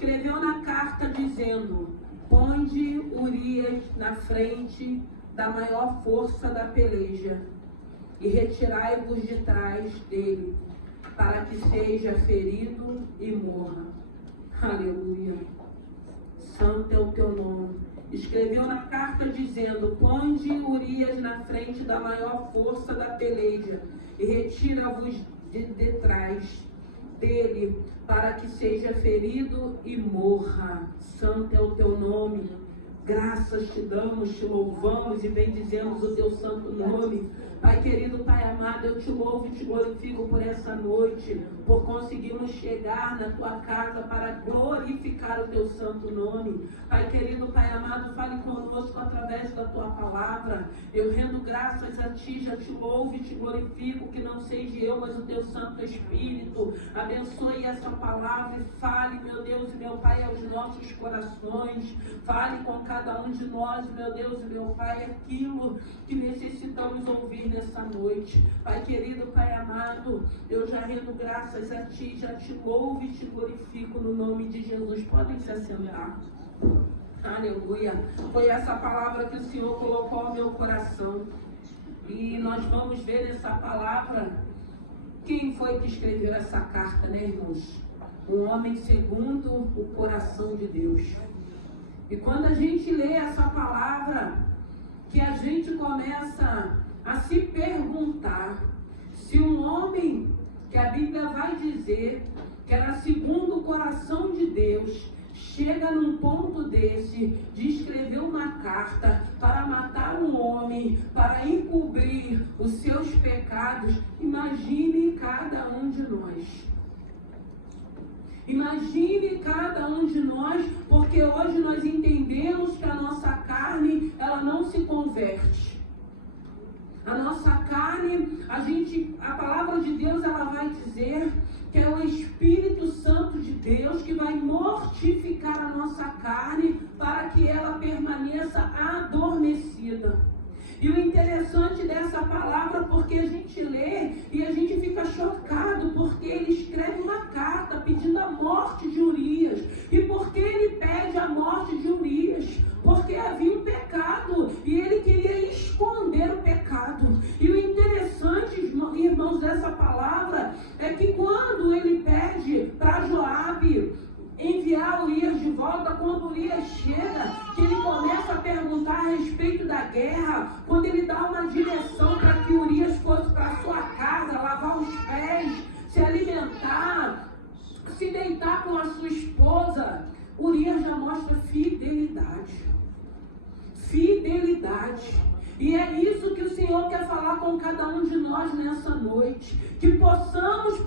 escreveu na carta dizendo: ponde Urias na frente da maior força da peleja e retirai-vos de trás dele, para que seja ferido e morra. Aleluia. Santo é o teu nome. Escreveu na carta dizendo: ponde Urias na frente da maior força da peleja e retira-vos de trás dele, para que seja ferido e morra. Santo é o teu nome. Graças te damos, te louvamos e bendizemos o teu santo nome. Pai querido, Pai amado, eu te louvo e te glorifico por essa noite, por conseguirmos chegar na tua casa para glorificar o teu santo nome. Pai querido, Pai amado, fale conosco através da tua palavra. Eu rendo graças a ti, já te louvo e te glorifico, que não seja eu, mas o teu Santo Espírito. Abençoe essa palavra e fale, meu Deus e meu Pai, aos nossos corações. Fale com cada um de nós, meu Deus e meu Pai, aquilo que necessitamos ouvir nessa noite. Pai querido, Pai amado, eu já rendo graças a ti, já te louvo e te glorifico no nome de Jesus. Podem se assentar. Aleluia. Foi essa palavra que o Senhor colocou ao meu coração. E nós vamos ver nessa palavra quem foi que escreveu essa carta, né, irmãos? Um homem segundo o coração de Deus. E quando a gente lê essa palavra, que a gente começa a se perguntar se um homem que a Bíblia vai dizer que era segundo o coração de Deus, chega num ponto desse de escrever uma carta para matar um homem, para encobrir os seus pecados. Imagine cada um de nós. Imagine cada um de nós, porque hoje nós entendemos que a nossa carne, ela não se converte. A nossa carne, a palavra de Deus, ela vai dizer que é o Espírito Santo de Deus que vai mortificar a nossa carne para que ela permaneça adormecida. E o interessante dessa palavra, porque a gente lê e a gente fica chocado, porque ele escreve uma carta pedindo a morte de Urias. E por que ele pede a morte de Urias? Porque havia um pecado e ele queria esconder o pecado. E o interessante, irmãos, dessa palavra é que quando ele pede para Joabe enviar Urias de volta, quando Urias chega, que ele começa a perguntar a respeito da guerra, quando ele dá uma direção para que Urias fosse para sua casa, lavar os pés, se alimentar, se deitar com a sua esposa, Urias já mostra fidelidade. Fidelidade. E é isso que o Senhor quer falar com cada um de nós nessa noite. Que possamos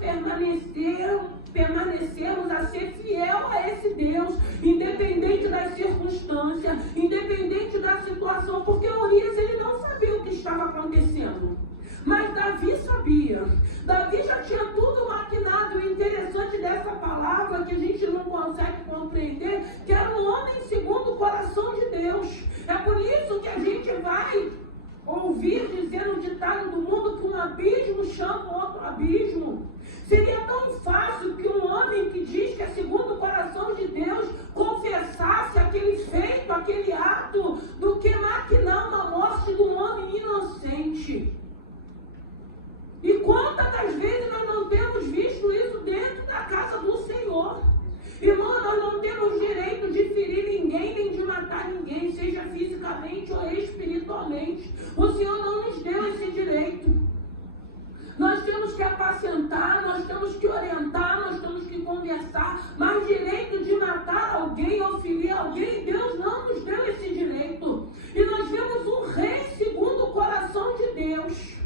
permanecermos a ser fiel a esse Deus, independente das circunstâncias, independente da situação, porque Urias, ele não sabia o que estava acontecendo. Mas Davi sabia. Davi já tinha tudo maquinado. E o interessante dessa palavra, que a gente não consegue compreender, que era um homem segundo o coração de Deus. É por isso que a gente vai ouvir dizer no ditado do mundo que um abismo chama outro abismo. Seria tão fácil que um homem que diz que é segundo o coração de Deus confessasse aquele feito, aquele ato, do que maquinar uma morte de um homem inocente. E quantas das vezes nós não temos visto isso dentro da casa do Senhor? Irmão, nós não temos direito de ferir ninguém, nem de matar ninguém, seja fisicamente ou espiritualmente. O Senhor não nos deu esse direito. Nós temos que apacentar, nós temos que orientar, nós temos que conversar, mas direito de matar alguém ou ferir alguém, Deus não nos deu esse direito. E nós vemos um rei segundo o coração de Deus,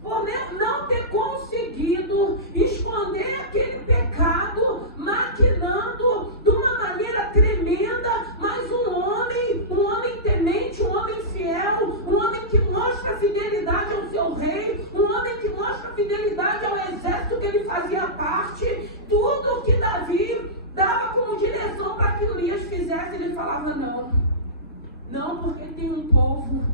por não ter conseguido esconder aquele pecado, maquinando de uma maneira tremenda, mas um homem temente, um homem fiel, um homem que mostra fidelidade ao seu rei, um homem que mostra fidelidade ao exército que ele fazia parte. Tudo que Davi dava como direção para que Urias fizesse, ele falava não, porque tem um povo,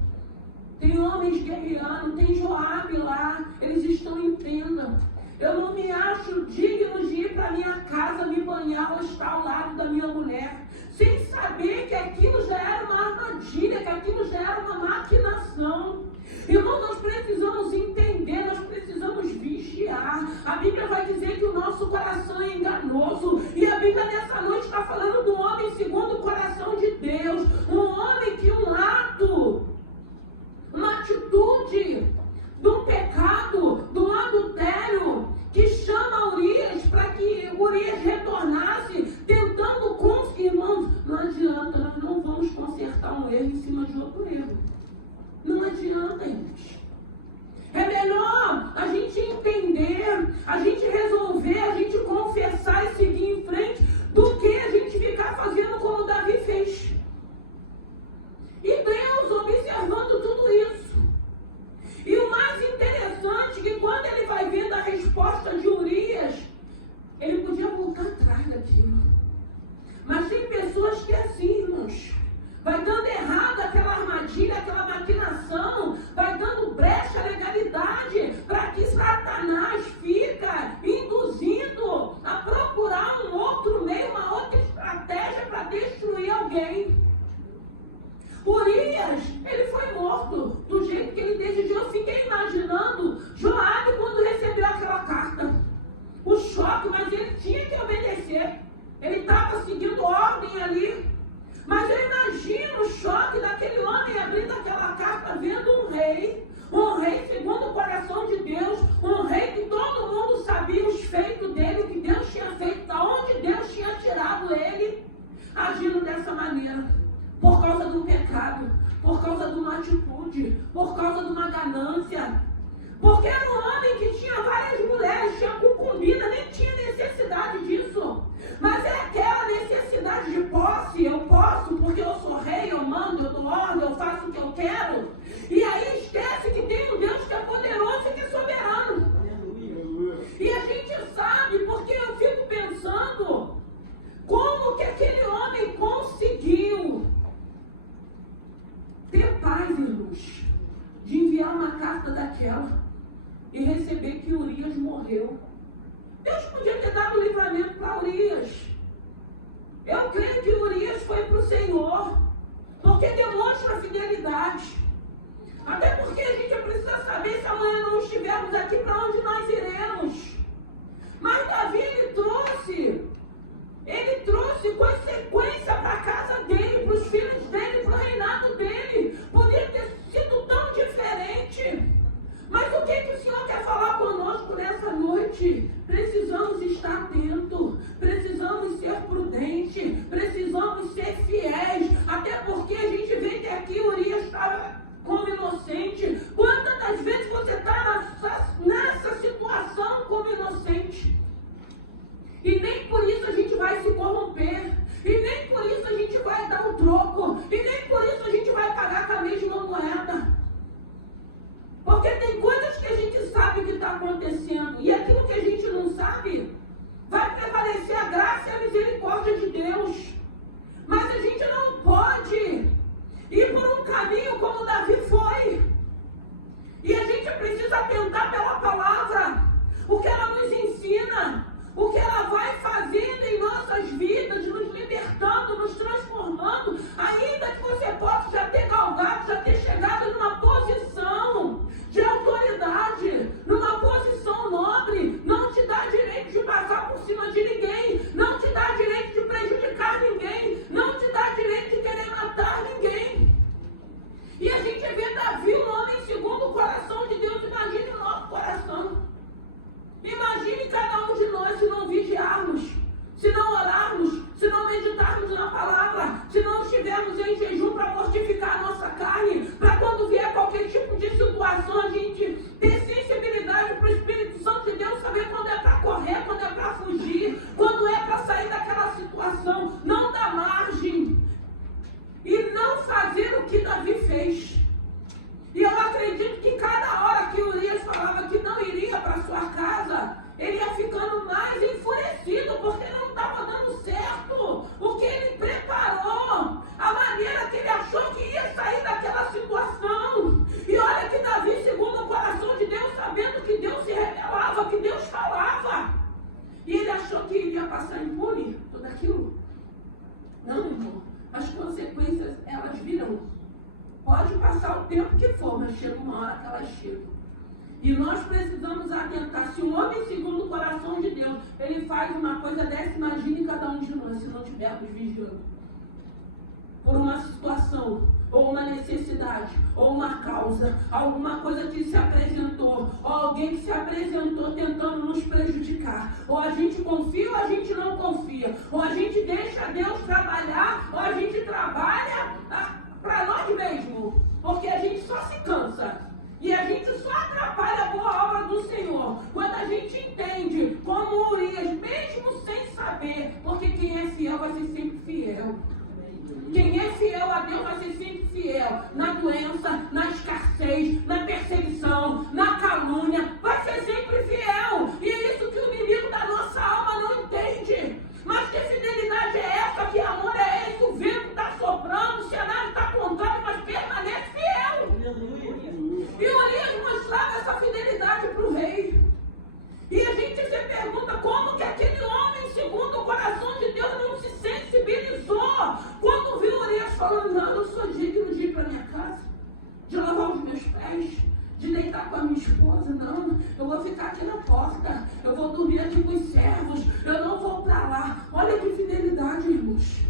tem homens guerreando, tem Joabe lá, eles estão em tenda. Eu não me acho digno de ir vir para minha casa me banhar ou estar ao lado da minha mulher, sem saber que aquilo já era uma armadilha, que aquilo já era uma maquinação. Irmão, nós precisamos entender, nós precisamos vigiar. A Bíblia vai dizer que o nosso coração é enganoso. E a Bíblia nessa noite está falando do homem segundo o coração de Deus. Um homem que um ato, uma atitude de um pecado, de um adultério, que chama Urias para que Urias retornasse, tentando conseguir. Irmãos, não adianta, nós não vamos consertar um erro em cima de outro erro. Não adianta, gente. É melhor a gente entender, a gente resolver, a gente confessar e seguir em frente, do que a gente ficar fazendo como Davi fez. E Deus observando tudo isso. E o mais interessante é que quando ele vai vendo a resposta de Urias, ele podia voltar atrás daquilo. Mas tem pessoas que é assim, irmãos. Vai dando errado aquela armadilha, aquela maquinação, vai dando brecha à legalidade, para que Satanás fica induzindo a procurar um outro meio, uma outra estratégia para destruir alguém. Urias, ele foi morto do jeito que ele desejou. Eu fiquei imaginando Joabe quando recebeu aquela carta. O choque, mas ele tinha que obedecer. Ele estava seguindo ordem ali. Mas eu imagino o choque daquele homem abrindo aquela carta, vendo um rei segundo o coração de Deus, um rei que todo mundo sabia os feitos dele, o que Deus tinha feito, de onde Deus tinha tirado ele, agindo dessa maneira, por causa de um pecado, por causa de uma atitude, por causa de uma ganância. Porque era um homem que tinha várias mulheres, tinha concubina, nem tinha necessidade disso. Mas é aquela necessidade de posse, eu posso porque eu sou rei, eu mando, eu dou ordem, eu faço o que eu quero. E aí esquece que tem um Deus que é poderoso e que é soberano. E a gente sabe, porque eu fico pensando, como que aquele homem conseguiu ter paz, irmãos, de enviar uma carta daquela e receber que Urias morreu. Deus podia ter dado livramento para Urias. Eu creio que Urias foi para o Senhor, porque demonstra fidelidade. Até porque a gente precisa saber, se amanhã não estivermos aqui, para onde nós iremos. Mas Davi, ele trouxe consequência para a casa dele, para os filhos dele, para o reinado dele. Poderia ter sido tão diferente. Mas o que o Senhor quer falar conosco nessa noite? Precisamos estar atentos, precisamos ser prudentes, precisamos ser fiéis, até porque a gente vê que aqui Urias estava como inocente. Quantas das vezes você está nessa situação como inocente? E nem por isso a gente vai se corromper, e Não, irmão. As consequências, elas virão. Pode passar o tempo que for, mas chega uma hora que elas chegam. E nós precisamos atentar. Se o homem, segundo o coração de Deus, ele faz uma coisa dessa, imagine cada um de nós, se não tivermos vigiando. Por uma situação, ou uma necessidade, ou uma causa, alguma coisa que se apresentou, ou alguém que se apresentou tentando nos prejudicar. Ou a gente confia ou a gente não confia. Ou a gente deixa Deus trabalhar, ou a gente trabalha para nós mesmos. Porque a gente só se cansa. E a gente só atrapalha a boa obra do Senhor quando a gente entende, como Urias, mesmo sem saber, porque quem é fiel vai ser sempre fiel. Quem é fiel a Deus vai ser sempre fiel. Na doença, na escassez, na perseguição, na calúnia, vai ser sempre fiel. E é isso que o inimigo da nossa alma não entende. Mas que fidelidade é essa? Que amor é esse? O vento está soprando, o cenário está contrário, mas permanece fiel. E Urias mostrava essa fidelidade para o rei. E a gente se pergunta como que aquele homem, segundo o coração de Deus, não se sensibilizou quando viu Urias falando: não, eu sou digno de ir para minha casa, de lavar os meus pés, de deitar com a minha esposa. Não, eu vou ficar aqui na porta, eu vou dormir aqui com os servos, eu não vou para lá. Olha que fidelidade, irmãos.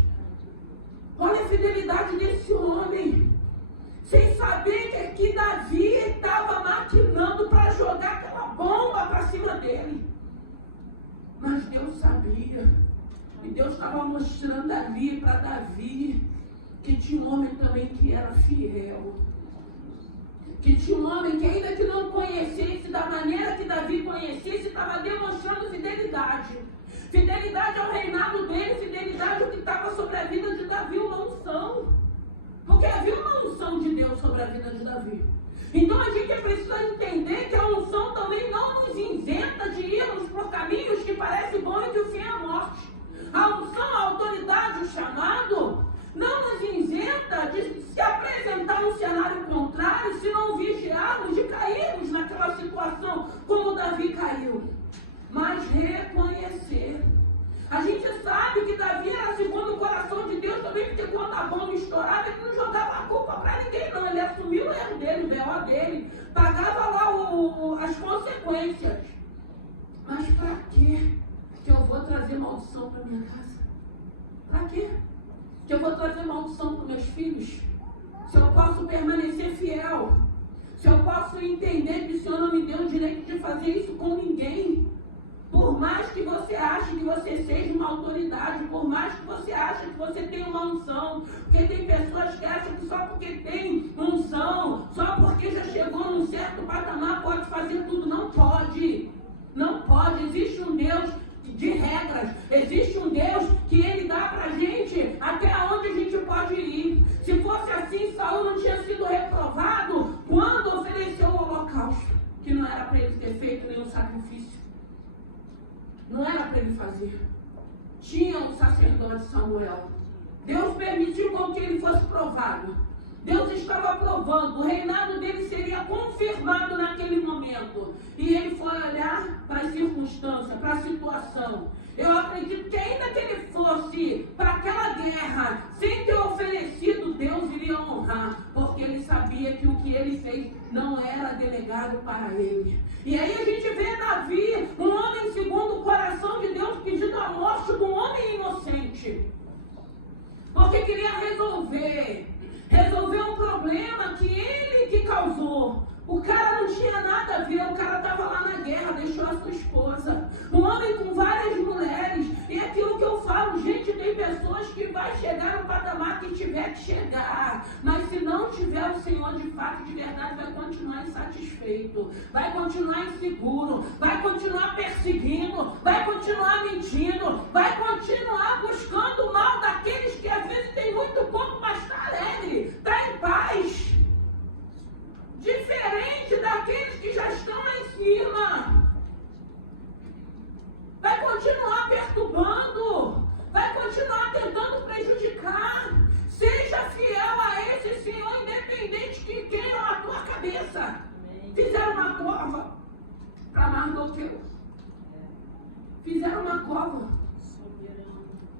Olha a fidelidade desse homem. Sem saber que Davi estava maquinando para jogar aquela bomba para cima dele. Mas Deus sabia. E Deus estava mostrando ali para Davi que tinha um homem também que era fiel. Que tinha um homem que, ainda que não conhecesse da maneira que Davi conhecesse, estava demonstrando fidelidade. Fidelidade ao reinado dele, fidelidade ao que estava sobre a vida de Davi, uma unção. Porque havia uma unção de Deus sobre a vida de Davi. Então a gente precisa entender que a unção também não nos isenta de irmos por caminhos que parecem bons e que o fim é a morte. A unção, a autoridade, o chamado, não nos isenta de se apresentar num cenário contrário, se não vigiarmos, de cairmos naquela situação como Davi caiu. Mas reconhecer. A gente sabe que Davi era segundo o coração de Deus também, porque quando a bomba estourava, ele não jogava a culpa para ninguém, não. Ele assumiu o erro dele, o B.O. dele, pagava lá as consequências. Mas para quê que eu vou trazer maldição para minha casa? Para quê que eu vou trazer maldição para meus filhos? Se eu posso permanecer fiel, se eu posso entender que o Senhor não me deu o direito de fazer isso com ninguém. Por mais que você ache que você seja uma autoridade, por mais que você ache que você tem uma unção, porque tem pessoas que acham que só porque tem unção, só porque já chegou num certo patamar pode fazer tudo. Não pode. Não pode. Existe um Deus de regras. Existe um Deus que Ele dá pra gente até onde a gente pode ir. Se fosse assim, Saul não tinha sido reprovado quando ofereceu o holocausto, que não era para ele ter feito nenhum sacrifício. Não era para ele fazer. Tinha um sacerdote Samuel. Deus permitiu com que ele fosse provado. Deus estava provando. O reinado dele seria confirmado naquele momento. E ele foi olhar para as circunstâncias, para a situação. Eu acredito que ainda que ele fosse para aquela guerra, sem ter oferecido, Deus iria honrar. Porque ele sabia que o que ele fez não era delegado para ele. E aí a gente vê Davi, um homem segundo o coração de Deus, pedindo a morte de um homem inocente. Porque queria resolver um problema que ele que causou. O cara não tinha nada a ver, o cara estava lá na guerra, deixou a sua esposa. Um homem com várias mulheres. E aquilo que eu falo, gente, tem pessoas que vai chegar no patamar que tiver que chegar. Mas se não tiver o Senhor de fato, de verdade, vai continuar insatisfeito. Vai continuar inseguro. Vai continuar perseguindo. Vai continuar mentindo. Vai continuar buscando o mal daqueles que às vezes tem muito pouco, mas está alegre, está em paz. Diferente daqueles que já estão lá em cima. Vai continuar perturbando. Vai continuar tentando prejudicar. Seja fiel a esse Senhor, independente que queiram a tua cabeça. Fizeram uma cova para Mardoqueu. Fizeram uma cova.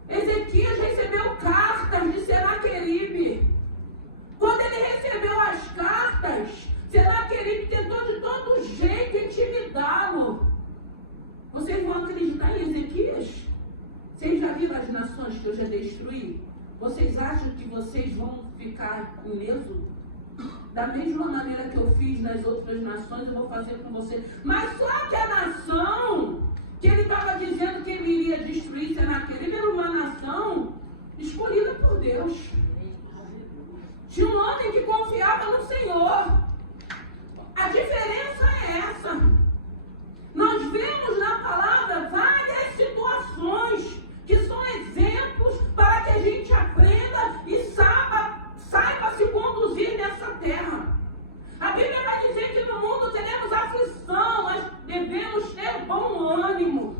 Ezequias recebeu destruir, vocês acham que vocês vão ficar ilesos? Da mesma maneira que eu fiz nas outras nações, eu vou fazer com você. Mas só que a nação que ele estava dizendo que ele iria destruir, Senaqueribe, era uma nação escolhida por Deus. Tinha um homem que confiava no Senhor. A diferença é essa. Nós vemos na palavra várias situações que são exemplos para que a gente aprenda e saiba se conduzir nessa terra. A Bíblia vai dizer que no mundo teremos aflição, mas devemos ter bom ânimo.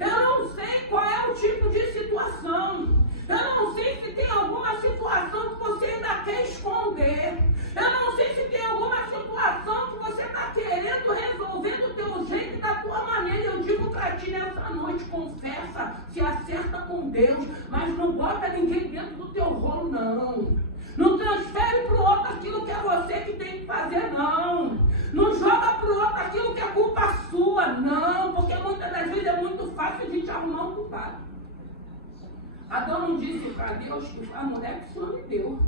Eu não sei qual é o tipo de situação. Eu não sei se tem alguma situação que você ainda quer esconder. Eu não sei se tem alguma situação que você está querendo resolver do teu jeito e da tua maneira. Eu digo para ti nessa noite, confessa, se acerta com Deus, mas não bota ninguém dentro do teu rolo, não. Não transfere para o outro aquilo que é você que tem que fazer, não. Não joga para o outro aquilo que é culpa sua, não. Porque muitas das vezes é muito fácil a gente arrumar um culpado. Adão não disse para Deus que a mulher que o Senhor me deu.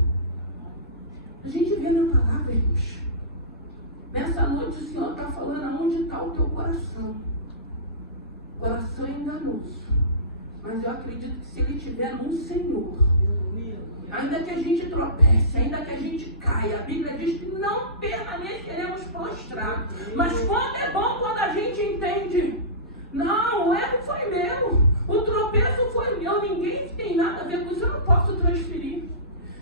A gente vê na palavra, irmãos. Nessa noite o Senhor está falando aonde está o teu coração. O coração é enganoso. Mas eu acredito que se ele estiver no Senhor, ainda que a gente tropece, ainda que a gente caia, a Bíblia diz que não permaneceremos prostrados. Mas quando é bom quando a gente entende. Não, o erro foi meu. O tropeço foi meu. Ninguém tem nada a ver com isso. Eu não posso transferir.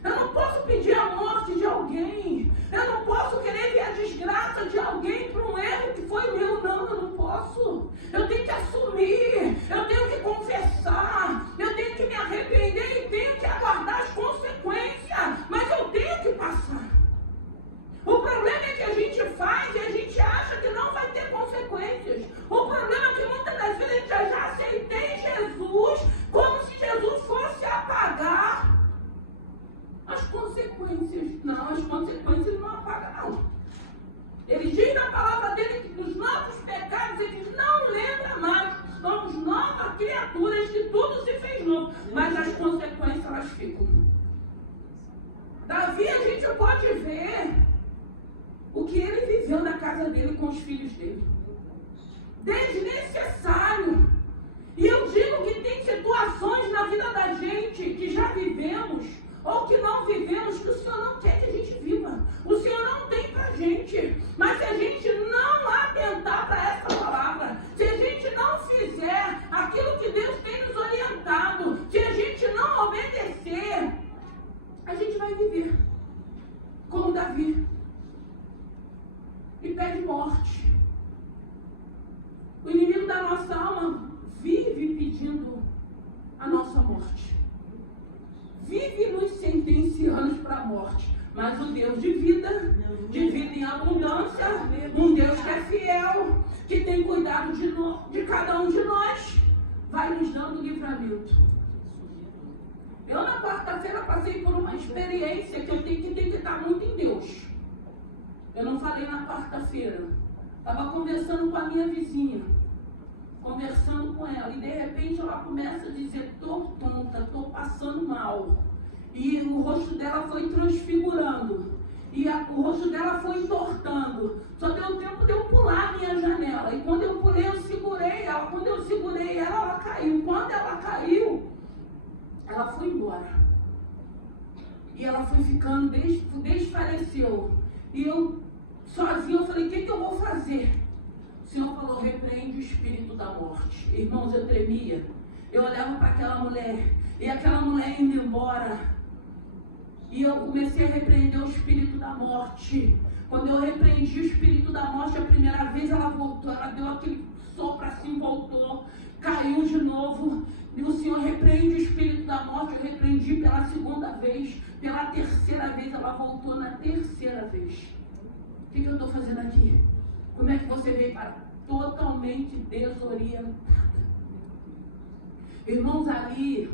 Eu não posso pedir a morte de alguém. Eu não posso querer ver a desgraça de alguém por um erro que foi meu. Não, eu não posso. Eu tenho que assumir. Eu tenho que confessar. Eu tenho que me arrepender e tenho que aguardar as consequências. Mas eu tenho que passar. O problema é que a gente faz e a gente acha que não vai ter consequências. O problema é que muitas das vezes a gente já aceitei Jesus como se Jesus fosse apagar as consequências. Não, as consequências ele não apaga, não. Ele diz na palavra dele que dos nossos pecados ele não lembra mais. Somos novas criaturas, que tudo se fez novo. Mas as consequências elas ficam. Davi a gente pode ver o que ele viveu na casa dele com os filhos dele. Desnecessário. E eu digo que tem situações na vida da gente que já vivemos ou que não vivemos que o Senhor não quer que a gente viva. O Senhor não tem pra gente. Mas se a gente não atentar para essa palavra, se a gente não fizer aquilo que Deus tem nos orientado, se a gente não obedecer, a gente vai viver como Davi. E pede morte. O inimigo da nossa alma vive pedindo a nossa morte. Vive nos sentenciando para a morte. Mas o Deus de vida em abundância, um Deus que é fiel, que tem cuidado de cada um de nós, vai nos dando livramento. Eu na quarta-feira passei por uma experiência que eu tenho que estar muito em Deus. Eu não falei na quarta-feira. Estava conversando com a minha vizinha. Conversando com ela. E de repente ela começa a dizer, estou tonta, estou passando mal. E o rosto dela foi transfigurando. E o rosto dela foi entortando. Só deu tempo de eu pular a minha janela. E quando eu pulei, eu segurei ela. Quando eu segurei ela, ela caiu. Quando ela caiu, ela foi embora. E ela foi ficando, desfaleceu. E eu, sozinha, eu falei, o que eu vou fazer? O Senhor falou, repreende o espírito da morte. Irmãos, eu tremia. Eu olhava para aquela mulher. E aquela mulher indo embora. E eu comecei a repreender o espírito da morte. Quando eu repreendi o espírito da morte a primeira vez, ela voltou. Ela deu aquele sopro assim, voltou. Caiu de novo. E o Senhor repreende o espírito da morte. Eu repreendi pela segunda vez. Pela terceira vez, ela voltou na terceira vez. O que eu estou fazendo aqui? Como é que você veio para? Totalmente desorientada. Irmãos, ali,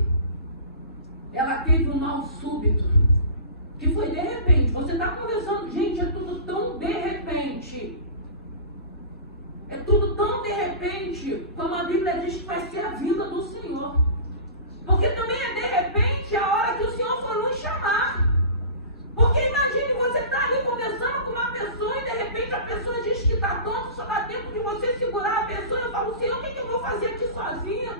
ela teve um mal súbito. Que foi de repente. Você está conversando, gente, é tudo tão de repente. É tudo tão de repente, como a Bíblia diz que vai ser a vinda do Senhor. Porque também é de repente a hora que o Senhor for nos chamar. Porque imagine você estar ali conversando com uma pessoa e de repente a pessoa diz que está tonto, só dá tempo de você segurar a pessoa. Eu falo, Senhor, o que eu vou fazer aqui sozinha?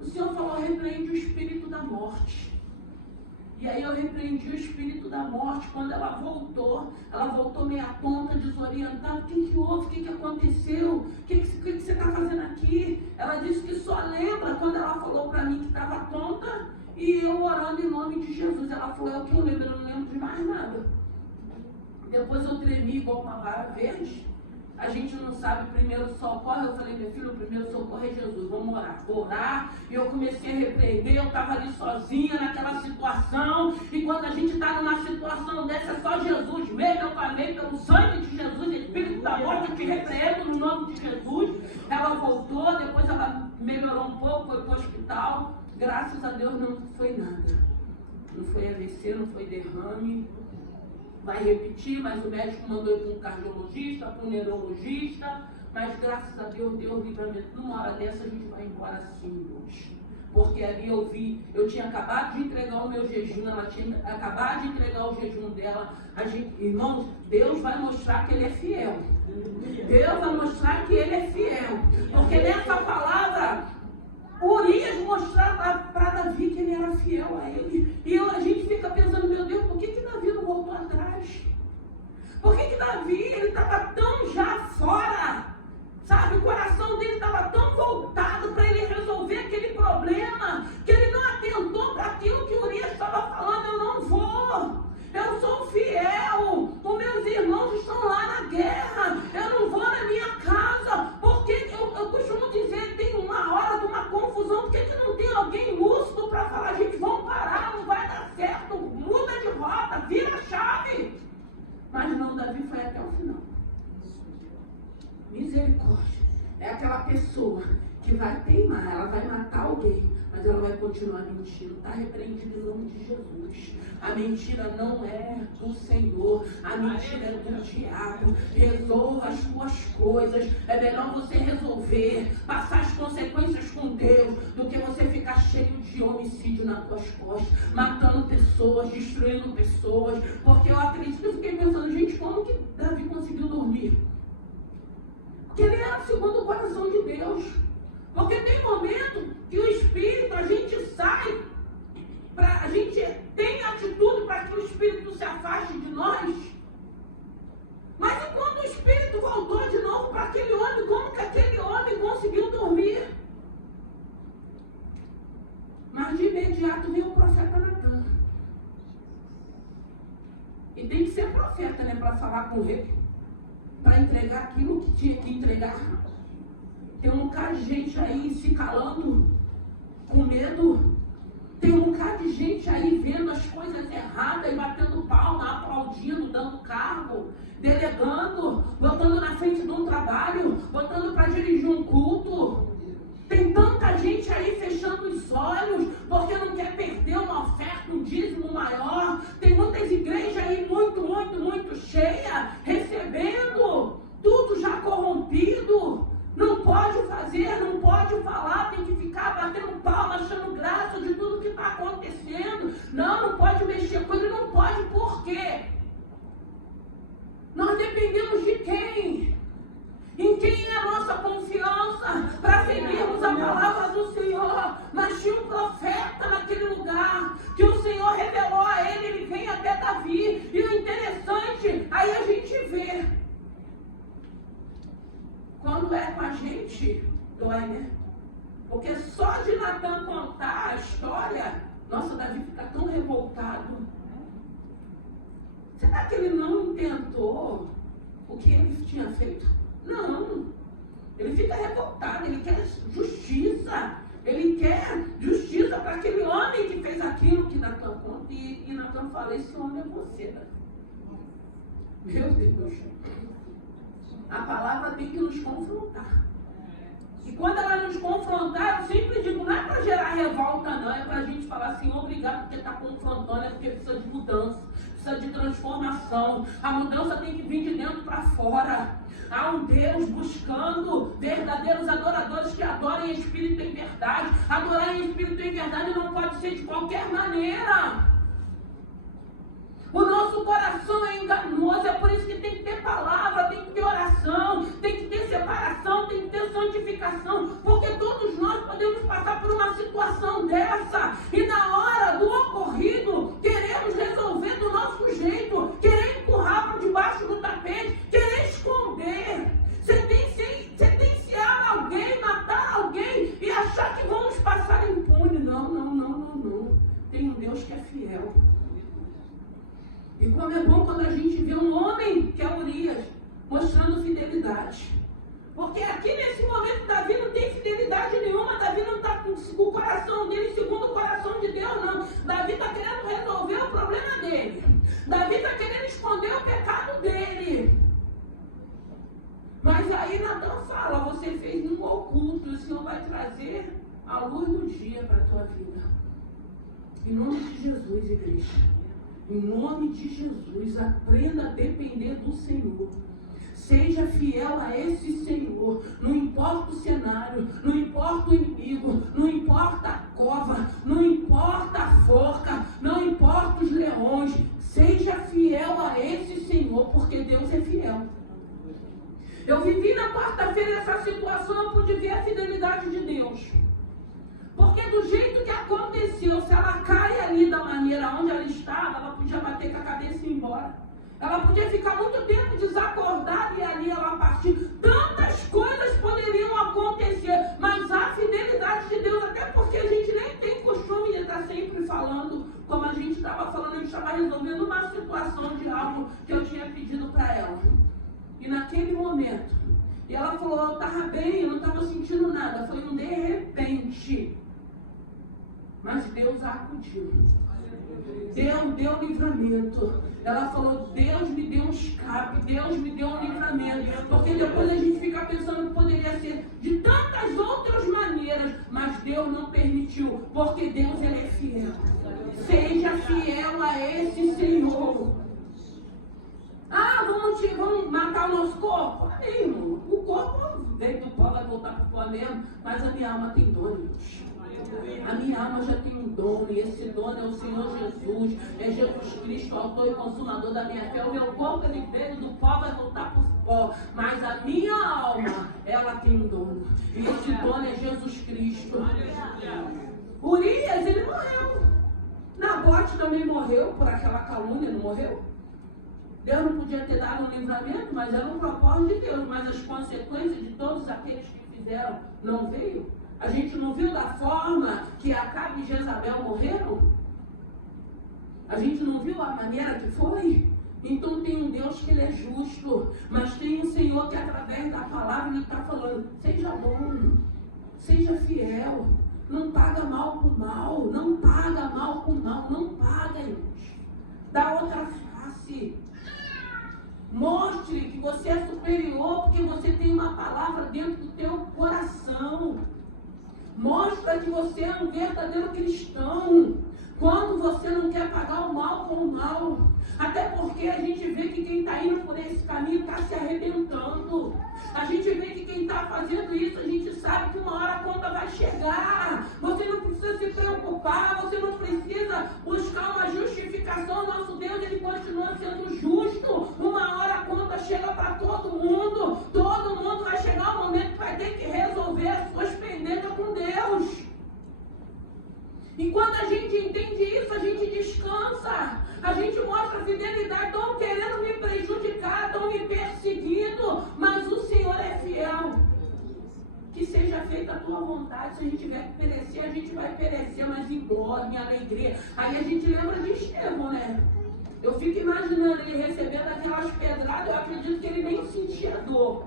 O Senhor falou, repreende o espírito da morte. E aí eu repreendi o espírito da morte. Quando ela voltou meia tonta, desorientada. O que houve? O que aconteceu? O que você está fazendo aqui? Ela disse que só lembra quando ela falou para mim que estava tonta e eu orando em nome de Jesus. Ela falou, é o que eu lembro, eu não lembro de mais nada. Depois eu tremi igual uma vara verde. A gente não sabe o primeiro socorro. Eu falei, meu filho, o primeiro socorro é Jesus, vamos orar. Vou orar. E eu comecei a repreender. Eu estava ali sozinha naquela situação. E quando a gente está numa situação dessa, é só Jesus mesmo. Eu falei, pelo sangue de Jesus, Espírito da morte, eu te repreendo no nome de Jesus. Ela voltou, depois ela melhorou um pouco, foi para o hospital. Graças a Deus não foi nada. Não foi AVC, não foi derrame. Vai repetir, mas o médico mandou ir para um cardiologista, para um neurologista, mas graças a Deus, deu livramento. Numa hora dessa a gente vai embora assim hoje. Porque ali eu tinha acabado de entregar o meu jejum, ela tinha acabado de entregar o jejum dela. Irmãos, Deus vai mostrar que Ele é fiel. Deus vai mostrar que Ele é fiel. Porque nessa palavra, Urias mostrava para Davi que ele era fiel a ele. E a gente fica pensando, meu Deus, por que Davi não voltou atrás? Por que Davi, ele estava tão já fora? Sabe, o coração dele estava tão voltado para ele resolver aquele problema, que ele não atentou para aquilo que Urias estava falando. Eu não vou, eu sou fiel, os meus irmãos estão lá na guerra, eu não vou na minha casa. Porque eu costumo dizer, tem uma hora de uma confusão, por que não tem alguém lúcido para falar, gente, vamos parar, não vai dar certo, muda de rota, vira a chave. Mas não, Davi foi até o final. Misericórdia. É aquela pessoa que vai teimar, ela vai matar alguém, mas ela vai continuar mentindo. Está repreendido em nome de Jesus. A mentira não é do Senhor, a mentira é do diabo. Resolva as suas coisas. É melhor você resolver, passar as consequências com Deus, do que você ficar cheio de homicídio nas tuas costas, matando pessoas, destruindo pessoas. Porque eu acredito, eu fiquei pensando, gente, como que Davi conseguiu dormir? Porque ele era segundo o coração de Deus. Porque tem momento que o Espírito, a gente sai, a gente tem atitude para que o Espírito se afaste de nós. Mas e quando o Espírito voltou de novo para aquele homem, como que aquele homem conseguiu dormir? Mas de imediato veio o profeta Natan. E tem que ser profeta, né, para falar com o rei, para entregar aquilo que tinha que entregar. Tem um bocado de gente aí se calando, com medo. Tem um bocado de gente aí vendo as coisas erradas e batendo palma, aplaudindo, dando cargo, delegando, botando na frente de um trabalho, botando para dirigir um culto. Tem tanta gente aí fechando os olhos porque não quer perder uma oferta, um dízimo maior. Tem muitas igrejas aí muito cheias, recebendo, tudo já corrompido. Não pode fazer, não pode falar, tem que ficar batendo palma, achando graça de tudo que está acontecendo. Não pode mexer com ele, não pode, por quê? Nós dependemos de quem? Em quem é a nossa confiança para seguirmos a palavra do Senhor? Mas tinha um profeta naquele lugar, que o Senhor revelou a ele vem até Davi. E o interessante, aí a gente vê, quando é com a gente, dói, né? Porque só de Natan contar a história, nossa, Davi fica tão revoltado. Será que ele não intentou o que ele tinha feito? Não. Ele fica revoltado, ele quer justiça. Ele quer justiça para aquele homem que fez aquilo que Natan conta. E Natan fala, esse homem é você, Davi. Meu Deus. A palavra tem que nos confrontar. E quando ela nos confrontar, eu sempre digo, não é para gerar revolta não, é para a gente falar assim, obrigado porque está confrontando, é porque precisa de mudança, precisa de transformação. A mudança tem que vir de dentro para fora. Há um Deus buscando verdadeiros adoradores que adorem em espírito e em verdade. Adorar em espírito e em verdade não pode ser de qualquer maneira. O nosso coração é enganoso, é por isso que tem que ter palavra, tem que ter oração, tem que ter separação, tem que ter santificação, porque todos nós podemos passar por uma situação dessa, e na hora do ocorrido, queremos resolver do nosso jeito, querer empurrar para debaixo do tapete, querer esconder, sentenciar alguém, matar alguém, e achar que vamos passar impune. Não. Tem um Deus que é fiel. E como é bom quando a gente vê um homem, que é Urias, mostrando fidelidade. Porque aqui nesse momento Davi não tem fidelidade nenhuma, Davi não está com o coração dele segundo o coração de Deus, não. Davi está querendo resolver o problema dele. Davi está querendo esconder o pecado dele. Mas aí Natan fala, você fez no oculto, o Senhor vai trazer a luz do dia para a tua vida. Em nome de Jesus, igreja. Em nome de Jesus, aprenda a depender do Senhor. Seja fiel a esse Senhor. Não importa o cenário, não importa o inimigo, não importa a cova, não importa a forca, não importa os leões. Seja fiel a esse Senhor, porque Deus é fiel. Eu vivi na quarta-feira essa situação, eu pude ver a fidelidade de Deus. Porque do jeito que aconteceu, se ela cai ali da maneira onde ela estava, ela podia bater com a cabeça e ir embora. Ela podia ficar muito tempo desacordada e ali ela partir. Tantas coisas poderiam acontecer, mas a fidelidade de Deus, até porque a gente nem tem costume de estar sempre falando, como a gente estava falando, a gente estava resolvendo uma situação de algo que eu tinha pedido para ela. E naquele momento, e ela falou, eu estava bem, eu não estava sentindo nada, foi um de repente. Mas Deus a acudiu. Deus deu livramento. Ela falou, Deus me deu um escape, Deus me deu um livramento. Porque depois a gente fica pensando que poderia ser de tantas outras maneiras, mas Deus não permitiu, porque Deus ele é fiel. Seja fiel a esse Senhor. Vamos matar o nosso corpo? Amém, irmão. O corpo veio do pó, vai voltar para o pó mesmo, mas a minha alma tem dono. A minha alma já tem um dono, e esse dono é o Senhor Jesus, é Jesus Cristo, autor e consumador da minha fé. O meu corpo ele veio do pó, vai voltar para o pó, mas a minha alma, ela tem um dono, e esse dono é Jesus Cristo. Urias, ele morreu. Nabote também morreu por aquela calúnia, não morreu? Deus não podia ter dado um livramento, mas era um propósito de Deus, mas as consequências de todos aqueles que fizeram não veio. A gente não viu da forma que Acabe e Jezabel morreram? A gente não viu a maneira que foi? Então tem um Deus que ele é justo, mas tem um Senhor que através da palavra ele está falando, seja bom, seja fiel, não paga mal por mal, não paga mal por mal, não paga, irmãos. Dá outra face. Mostre que você é superior porque você tem uma palavra dentro do teu coração. Mostra que você é um verdadeiro cristão. Quando você não quer pagar o mal com o mal. Até porque a gente vê que quem está indo por esse caminho está se arrebentando. A gente vê que quem está fazendo isso, a gente sabe que uma hora a conta vai chegar. Você não precisa se preocupar, você não precisa buscar uma justificação. Nosso Deus, ele continua sendo justo. Uma hora a conta chega para todo mundo. Todo mundo vai chegar um momento que vai ter que resolver as suas pendências com Deus. E quando a gente entende isso, a gente descansa. A gente mostra fidelidade. Estão querendo me prejudicar, estão me perseguindo, mas o Senhor é fiel. Que seja feita a tua vontade. Se a gente tiver que perecer, a gente vai perecer, mas em glória, em alegria. Aí a gente lembra de Estevão, né? Eu fico imaginando ele recebendo aquelas pedradas, eu acredito que ele nem sentia dor.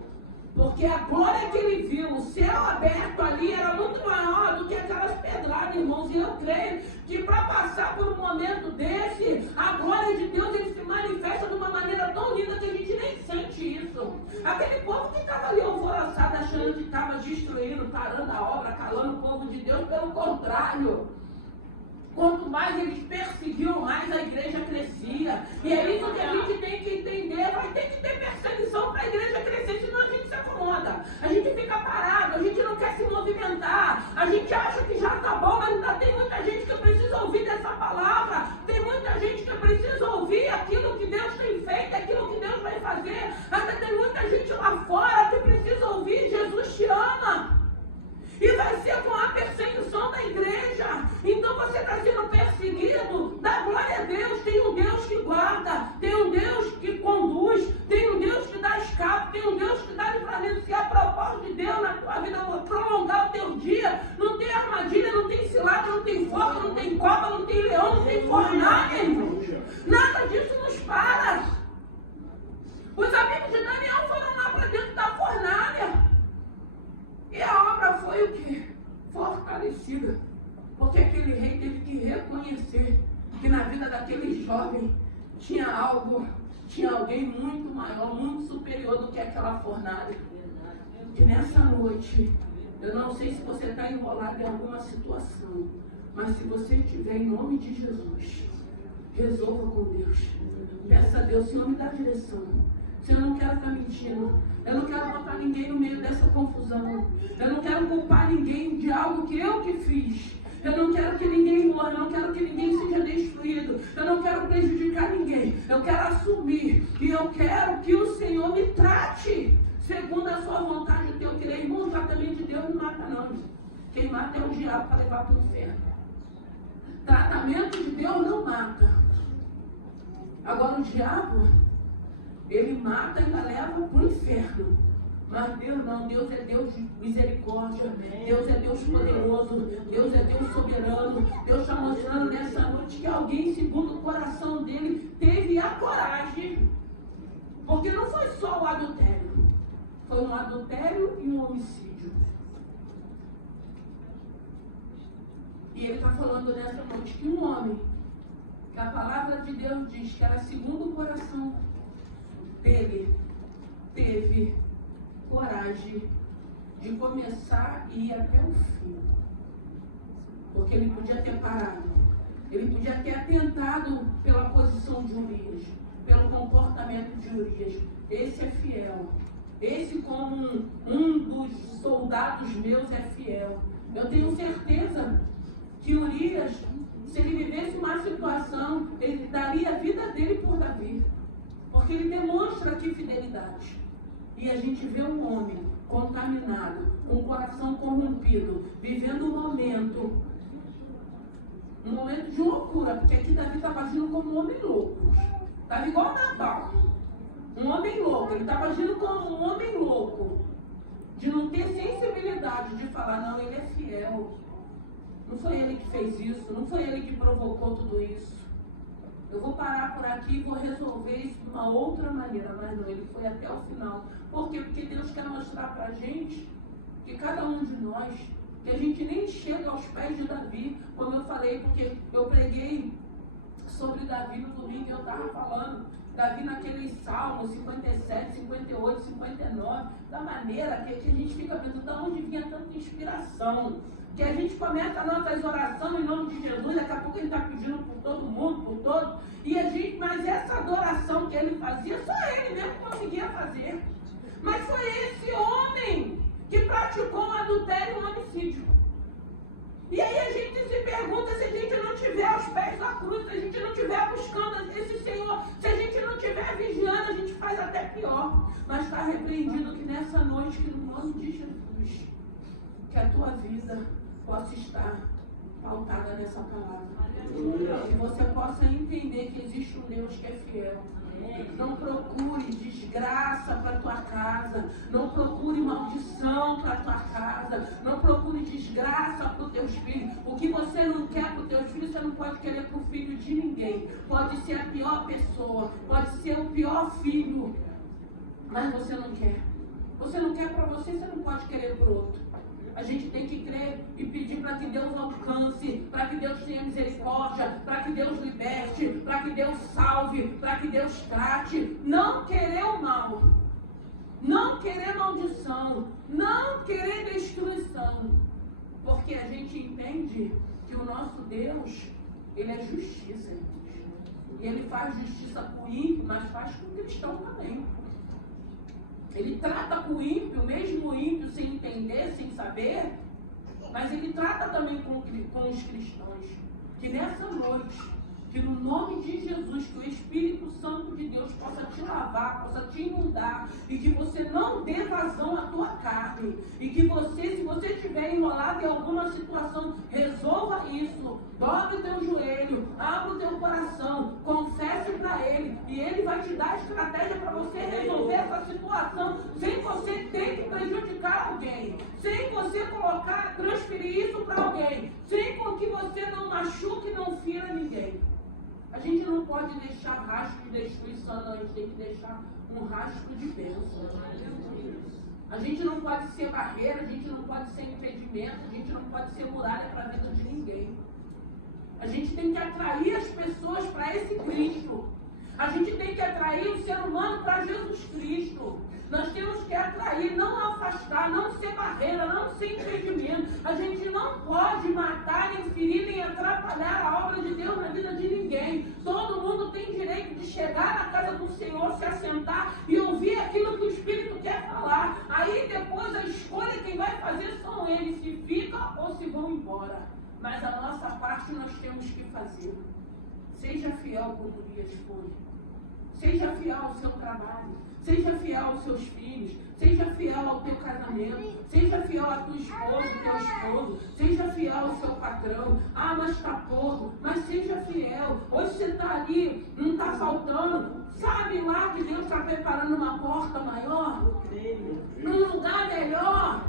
Porque a glória que ele viu, o céu aberto ali, era muito maior do que aquelas pedradas, irmãos. E eu creio que para passar por um momento desse, a glória de Deus ele se manifesta de uma maneira tão linda que a gente nem sente isso. Cristo. Aquele povo que estava ali alvoroçado, achando que estava destruindo, parando a obra, calando o povo de Deus, pelo contrário. Quanto mais eles perseguiam, mais a igreja crescia. E é isso que a gente tem que entender. Vai ter que ter perseguição para a igreja crescer, senão a gente se acomoda. A gente fica parado, a gente não quer se movimentar. A gente acha que já está bom, mas ainda tem muita gente que precisa ouvir dessa palavra. Tem muita gente que precisa ouvir aquilo que Deus tem feito, aquilo que Deus vai fazer. Ainda tem muita gente lá fora que precisa ouvir: Jesus te ama. E vai ser com a perseguição da igreja. Então você está sendo perseguido. Dá glória a Deus. Tem um Deus que guarda. Tem um Deus que conduz. Tem um Deus que dá escape. Tem um Deus que dá livramento. Se há propósito de Deus na tua vida, prolongar o teu dia. Não tem armadilha, não tem cilada, não tem fogo, não tem cobra, não tem leão, não tem fornalha, irmão. Nada disso nos para. Os amigos de Daniel foram lá para dentro da fornalha. E a obra foi o quê? Fortalecida. Porque aquele rei teve que reconhecer que na vida daquele jovem tinha algo, tinha alguém muito maior, muito superior do que aquela fornalha. Que nessa noite, eu não sei se você está enrolado em alguma situação, mas se você estiver, em nome de Jesus, resolva com Deus. Peça a Deus: Senhor, me dá direção. Eu não quero estar mentindo. Eu não quero botar ninguém no meio dessa confusão. Eu não quero culpar ninguém de algo que eu que fiz. Eu não quero que ninguém morra. Eu não quero que ninguém seja destruído. Eu não quero prejudicar ninguém. Eu quero assumir. E eu quero que o Senhor me trate segundo a sua vontade, o teu querer. Irmão, o tratamento de Deus não mata não. Quem mata é o diabo para levar para o inferno. Tratamento de Deus não mata. Agora o diabo, ele mata e ainda leva para o inferno. Mas Deus não. Deus é Deus de misericórdia. Deus é Deus poderoso. Deus é Deus soberano. Deus está mostrando nessa noite que alguém, segundo o coração dele, teve a coragem. Porque não foi só o adultério. Foi um adultério e um homicídio. E ele está falando nessa noite que um homem, que a palavra de Deus diz que era segundo o coração dele, teve coragem de começar e ir até o fim. Porque ele podia ter parado, ele podia ter atentado pela posição de Urias, pelo comportamento de Urias. Esse é fiel. Esse, como um dos soldados meus, é fiel. Eu tenho certeza que Urias, se ele vivesse uma situação, ele daria a vida dele por Davi. Porque ele demonstra aqui fidelidade. E a gente vê um homem contaminado, com o coração corrompido, vivendo um momento de loucura. Porque aqui Davi estava agindo como um homem louco. Estava igual Nabal. Um homem louco. Ele estava agindo como um homem louco. De não ter sensibilidade de falar: não, ele é fiel. Não foi ele que fez isso. Não foi ele que provocou tudo isso. Eu vou parar por aqui e vou resolver isso de uma outra maneira. Mas não, ele foi até o final. Por quê? Porque Deus quer mostrar pra gente, que cada um de nós, que a gente nem chega aos pés de Davi, como eu falei, porque eu preguei sobre Davi no domingo e eu estava falando, Davi naqueles salmos 57, 58, 59, da maneira que a gente fica pensando, de onde vinha tanta inspiração. Que a gente começa as nossas orações em nome de Jesus, daqui a pouco ele está pedindo por todo mundo, por todos, mas essa adoração que ele fazia, só ele mesmo conseguia fazer. Mas foi esse homem que praticou um adultério e um homicídio. E aí a gente se pergunta, se a gente não estiver aos pés da cruz, se a gente não estiver buscando esse Senhor, se a gente não estiver vigiando, a gente faz até pior. Mas está repreendido que nessa noite, que no nome de Jesus, que a tua vida possa estar pautada nessa palavra. Que você possa entender que existe um Deus que é fiel. Não procure desgraça para a tua casa. Não procure maldição para a tua casa. Não procure desgraça para os teus filhos. O que você não quer para os teus filhos, você não pode querer para o filho de ninguém. Pode ser a pior pessoa. Pode ser o pior filho. Mas você não quer. Você não quer para você, você não pode querer para o outro. A gente tem que crer e pedir para que Deus alcance, para que Deus tenha misericórdia, para que Deus liberte, para que Deus salve, para que Deus trate. Não querer o mal. não querer maldição, não querer destruição, porque a gente entende que o nosso Deus, Ele é justiça, e Ele faz justiça com o ímpio, mas faz com o cristão também. Ele trata com o ímpio, mesmo o ímpio sem entender, sem saber, mas Ele trata também com os cristãos. Que nessa noite, que no nome de Jesus, que o Espírito Santo de Deus possa te lavar, possa te inundar, e que você não dê vazão à tua carne, e que você, se você estiver enrolado em alguma situação, resolva isso, dobre o teu joelho, abra o teu coração, confesse para Ele, e Ele vai te dar a estratégia para você resolver essa situação, sem você ter que prejudicar alguém, sem você transferir isso para alguém, sem com que você não machuque e não fira ninguém. A gente não pode deixar rastro de destruição, não. A gente tem que deixar um rastro de bênção. A gente não pode ser barreira, a gente não pode ser impedimento, a gente não pode ser muralha para a vida de ninguém. A gente tem que atrair as pessoas para esse Cristo. A gente tem que atrair o ser humano para Jesus Cristo. Nós temos que atrair, não afastar, não ser barreira, não ser impedimento. A gente não pode matar, nem ferir, nem atrapalhar a obra de Deus na vida de ninguém. Todo mundo tem direito de chegar na casa do Senhor, se assentar e ouvir aquilo que o Espírito quer falar. Aí depois a escolha quem vai fazer são eles, se ficam ou se vão embora. Mas a nossa parte nós temos que fazer. Seja fiel como Urias foi. Seja fiel ao seu trabalho. Seja fiel aos seus filhos. Seja fiel ao teu casamento. Seja fiel à tua esposa, teu esposo. Seja fiel ao seu patrão. Ah, mas está pouco. Mas seja fiel. Hoje você está ali, não está faltando. Sabe lá que Deus está preparando uma porta maior? Num lugar melhor.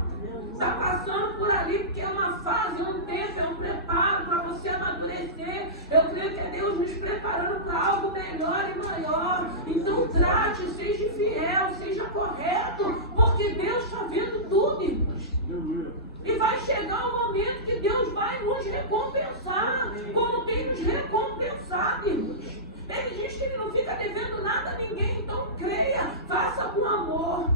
Está passando por ali porque é uma fase, um tempo, é um preparo para você amadurecer. Eu creio que é Deus nos preparando para algo melhor e maior. Então trate, seja fiel, seja correto, porque Deus está vendo tudo, irmãos. E vai chegar o momento que Deus vai nos recompensar, como tem nos recompensado, irmãos. Ele diz que Ele não fica devendo nada a ninguém, então creia, faça com amor.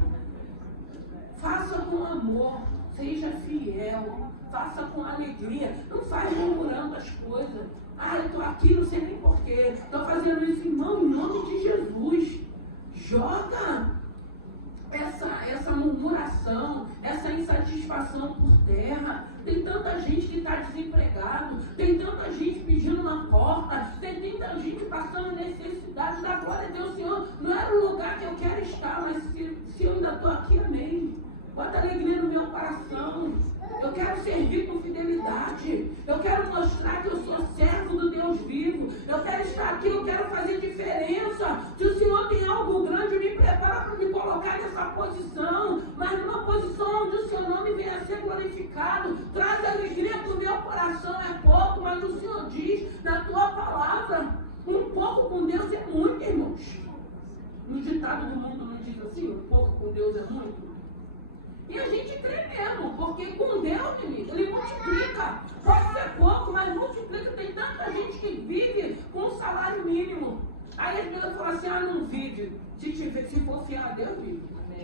Faça com amor. Seja fiel, faça com alegria, não faz murmurando as coisas. Ah, eu estou aqui, não sei nem porquê, estou fazendo isso, irmão, em nome de Jesus. Joga essa murmuração, essa insatisfação por terra. Tem tanta gente que está desempregado, tem tanta gente pedindo uma porta, tem tanta gente passando necessidade. Da glória a Deus, Senhor, não era o lugar que eu quero estar, mas se eu ainda estou aqui, amém. Bota alegria no meu coração. Eu quero servir com fidelidade. Eu quero mostrar que eu sou servo do Deus vivo. Eu quero estar aqui, eu quero fazer diferença. Se o Senhor tem algo grande, me prepara para me colocar nessa posição. Mas numa posição onde o seu nome venha a ser glorificado. Traz alegria para o meu coração. É pouco, mas o Senhor diz na tua palavra, um pouco com Deus é muito, irmãos. No ditado do mundo não diz assim, um pouco com Deus é muito. E a gente crê mesmo, porque com Deus, menino, Ele multiplica. Pode ser pouco, mas multiplica. Tem tanta gente que vive com um salário mínimo. Aí as pessoas falam assim, não vive. Se for fiel a Deus, vive.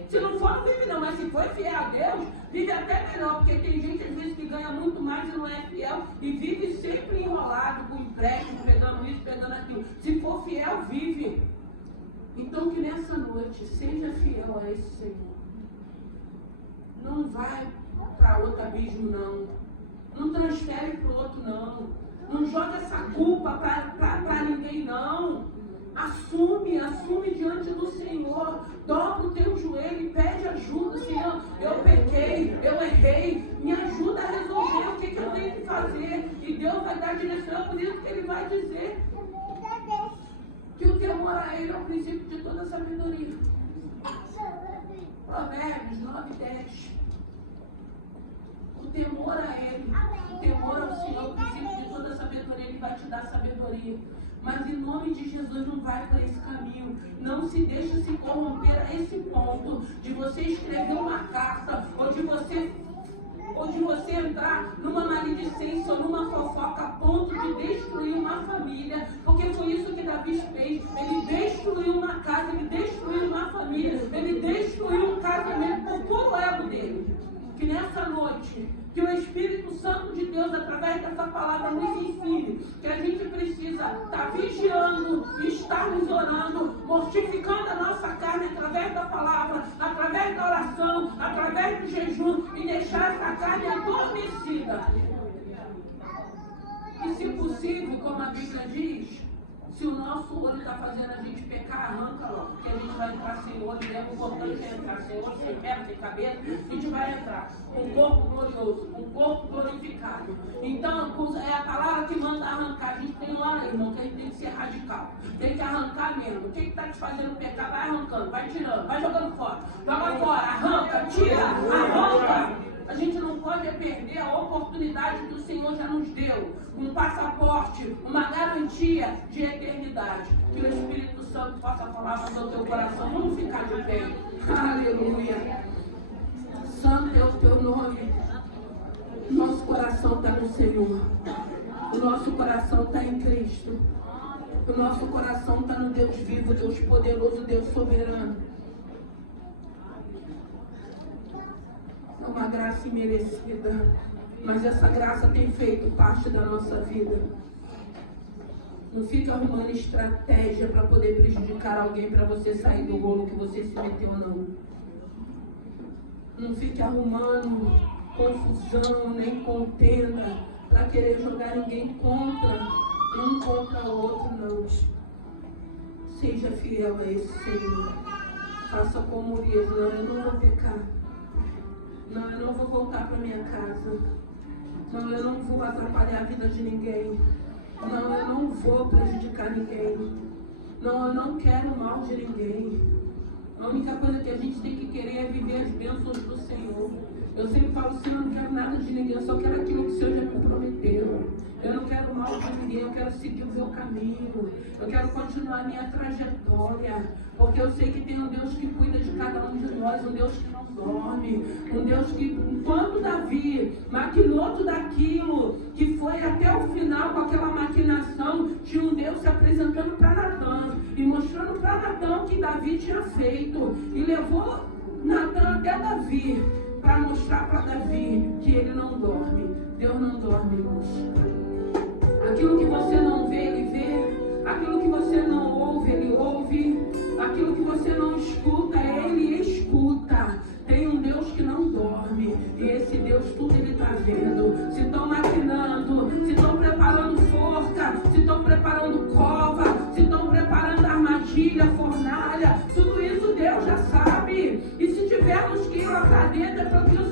Se não for, não vive não. Mas se for fiel a Deus, vive até melhor. Porque tem gente, às vezes, que ganha muito mais e não é fiel. E vive sempre enrolado, com empréstimo, pegando isso, pegando aquilo. Se for fiel, vive. Então que nessa noite, seja fiel a esse Senhor. Não vai para outro abismo, não. Não transfere para o outro, não. Não joga essa culpa para ninguém, não. Assume diante do Senhor. Dobra o teu joelho e pede ajuda. Senhor, eu pequei, eu errei. Me ajuda a resolver o que eu tenho que fazer. E Deus vai dar direção. Por isso que Ele vai dizer que o temor a Ele é o princípio de toda sabedoria. Provérbios 9:10. O temor a Ele, o temor ao Senhor, o princípio de toda sabedoria, Ele vai te dar sabedoria. Mas em nome de Jesus não vai por esse caminho. Não se deixe se corromper a esse ponto de você escrever uma carta ou de você entrar numa maledicência ou numa fofoca a ponto de destruir uma família, porque foi isso que Davi fez. Ele destruiu uma casa, ele destruiu uma família, ele destruiu um dele. Que nessa noite, que o Espírito Santo de Deus, através dessa palavra, nos ensine que a gente precisa estar vigiando, estar nos orando, mortificando a nossa carne através da palavra, através da oração, através do jejum e deixar essa carne adormecida. E se possível, como a Bíblia diz, se o nosso olho está fazendo a gente pecar, arranca logo, porque a gente vai entrar sem olho mesmo, o importante é entrar sem olho, sem perna, sem cabeça, a gente vai entrar com um corpo glorioso, com um corpo glorificado. Então, é a palavra que manda arrancar. A gente tem hora, irmão, que a gente tem que ser radical, tem que arrancar mesmo. O que está te fazendo pecar? Vai arrancando, vai tirando, vai jogando fora, joga fora, arranca, tira, arranca. A gente não pode perder a oportunidade que o Senhor já nos deu, um passaporte, uma garantia de eternidade. Que o Espírito Santo possa falar no teu coração. Vamos ficar de pé. Aleluia. Santo é o teu nome. Nosso coração está no Senhor. O nosso coração está em Cristo. O nosso coração está no Deus vivo, Deus poderoso, Deus soberano. É uma graça imerecida, mas essa graça tem feito parte da nossa vida. Não fica arrumando estratégia para poder prejudicar alguém para você sair do rolo que você se meteu, não. Não fique arrumando confusão, nem contenda, para querer jogar ninguém contra, um contra o outro, não. Seja fiel a esse Senhor. Faça como Urias, não, eu não vou pecar. Não, eu não vou voltar para minha casa. Não, eu não vou atrapalhar a vida de ninguém. Não, eu não vou prejudicar ninguém. Não, eu não quero mal de ninguém. A única coisa que a gente tem que querer é viver as bênçãos do Senhor. Eu sempre falo assim, eu não quero nada de ninguém, eu só quero aquilo que o Senhor já me prometeu. Eu não quero mal de ninguém, eu quero seguir o meu caminho. Eu quero continuar a minha trajetória. Porque eu sei que tem um Deus que cuida de cada um de nós, um Deus que não dorme. Um Deus que, enquanto Davi maquinou tudo aquilo, que foi até o final com aquela maquinação, tinha um Deus se apresentando para Natan e mostrando para Natan o que Davi tinha feito. E levou Natan até Davi, para mostrar para Davi que ele não dorme. Deus não dorme, irmãos. Aquilo que você não vê, ele vê. Aquilo que você não ouve, ele ouve. Aquilo que você não escuta, ele escuta. Tem um Deus que não dorme. E esse Deus, tudo ele está vendo. Se estão maquinando, se estão preparando forca, se estão preparando cova, se estão preparando armadilha, fornalha, tudo isso Deus já sabe. E se tivermos que ir lá para dentro, é porque o